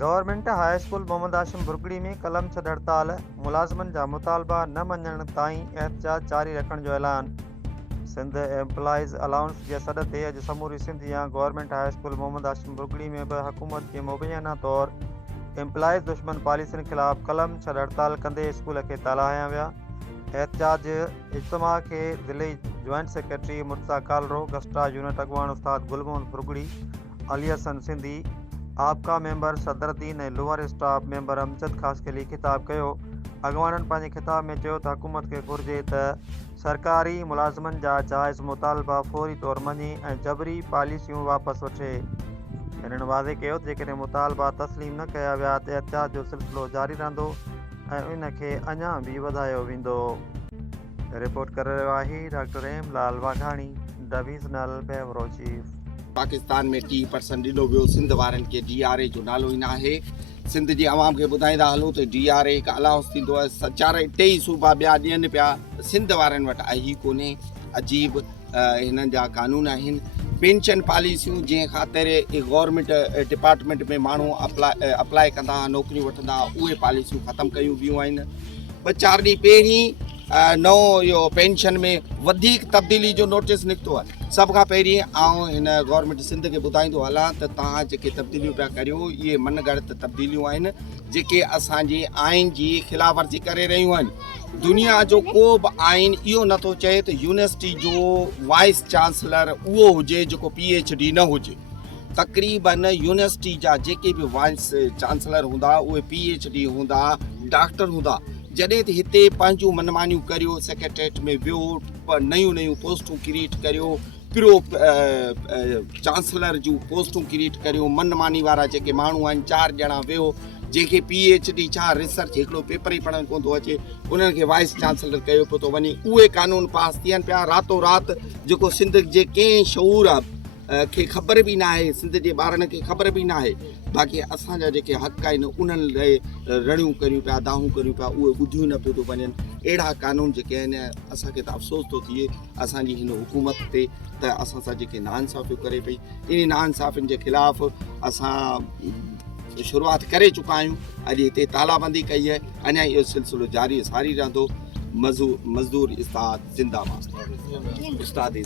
Government high school Mohammad Ashim Burgari में कलम छॾ हड़ताल, मुलाज़िमनि जा मुतालबा न मञण ताईं एहतजाज जारी रखण जो ऐलान। सिंध एम्प्लॉइज़ अलाउंस जे सॾ ते अॼु समूरी सिंध या government high school Mohammad Ashim Burgari में बि हुकूमत खे मुबैना तौर एम्प्लॉइज़ दुश्मन पॉलिसियुनि ख़िलाफ़ कलम छॾ हड़ताल कंदे स्कूल खे ताला हया विया। एहतजाज इज्तिमा खे ज़िले जॉइंट सेक्रेटरी मुर्तज़ा कालरो, गस्टा यूनिट अॻवान उस्ताद गुलमोहम्मद बुरगड़ी, अली हसन सिंधी, आपका मेंबर सदरुद्दीन ऐं लोअर स्टाफ मेंबर अमजद ख़ासकेली ख़िताब कयो। अॻवाननि पंहिंजे ख़िताब में चयो त हुकूमत खे घुरिजे त सरकारी मुलाज़िमनि जा जाइज़ मुतालबा फौरी तौर मञे ऐं जबरी पॉलिसियूं वापसि वठे। हिननि वाज़े कयो त जेकॾहिं मुतालबा तस्लीम न कया विया त एहतजाज जो सिलसिलो जारी रहंदो ऐं इन खे अञा बि वधायो वेंदो। रिपोर्ट करे रहियो आहे डॉक्टर Hemlal Waghani, divisional bureau chief. Pakistan में 30% ॾिनो वियो सिंध वारनि खे। DRA जो नालो ई न आहे। सिंध जी आवाम खे ॿुधाईंदा हलूं त DRA हिकु अलाउंस थींदो आहे। टेई सूबा ॿिया ॾियनि पिया, सिंध वारनि वटि आहे ई कोन्हे। अजीब हिननि जा कानून आहिनि। पेंशन पॉलिसियूं जंहिं ख़ातिर गवर्नमेंट डिपार्टमेंट में माण्हू अप्लाई कंदा, नौकरियूं वठंदा, उहे पॉलिसियूं ख़तमु कयूं वियूं आहिनि। 4 ॾींहं पहिरीं नओं इहो पेंशन में वधीक तब्दीली जो नोटिस निकितो आहे। सभ खां पहिरीं आउं हिन गवर्नमेंट सिंध खे ॿुधाईंदो हलां त तव्हां जेके तब्दीलियूं पिया करियो, इहे मनगढ़ंत तब्दीलियूं आहिनि जेके असांजे आइन जी ख़िलाफ़ वर्जी करे रहियूं आहिनि। दुनिया जो को बि आइन इहो नथो चए त यूनिवर्सिटी जो वाइस चांसलर उहो हुजे जेको PhD न हुजे। तक़रीबन यूनिवर्सिटी जा जेके बि वाइस चांसलर हूंदा उहे PhD हूंदा, डॉक्टर हूंदा। जॾहिं त हिते पंहिंजूं मनमानियूं करियो, सेक्रेटरीट में वियो, नयूं पोस्टूं क्रिएट करियो, प्रो चांसलर जूं पोस्टूं क्रिएट करियो। मनमानी वारा जेके माण्हू आहिनि 4 ॼणा वियो, जंहिंखे PhD छा रिसर्च हिकिड़ो पेपर ई पढ़णु कोन थो अचे, उन्हनि खे वाइस चांसलर कयो पियो थो वञे। उहे कानून पास थियनि पिया रातो राति, जेको सिंध जे कंहिं शऊर खे ख़बर बि न आहे, सिंध जे ॿारनि खे ख़बर बि न आहे। बाक़ी असांजा जेके हक़ आहिनि उन्हनि लाइ रड़ियूं करियूं पिया, दाहूं करियूं पिया, उहे ॿुधियूं न पियो थो वञनि। अहिड़ा कानून जेके आहिनि, असांखे त अफ़सोस थो थिए असांजी हिन हुकूमत ते त असां सां जेके नाइंसाफ़ियूं करे पई। इन नाइंसाफ़ियुनि जे ख़िलाफ़ असां शुरूआति करे चुका आहियूं। अॼु हिते तालाबंदी कई आहे, अञा इहो सिलसिलो जारी सारी रहंदो। मज़दूर उस्ताद ज़िंदाबाद। उस्ताद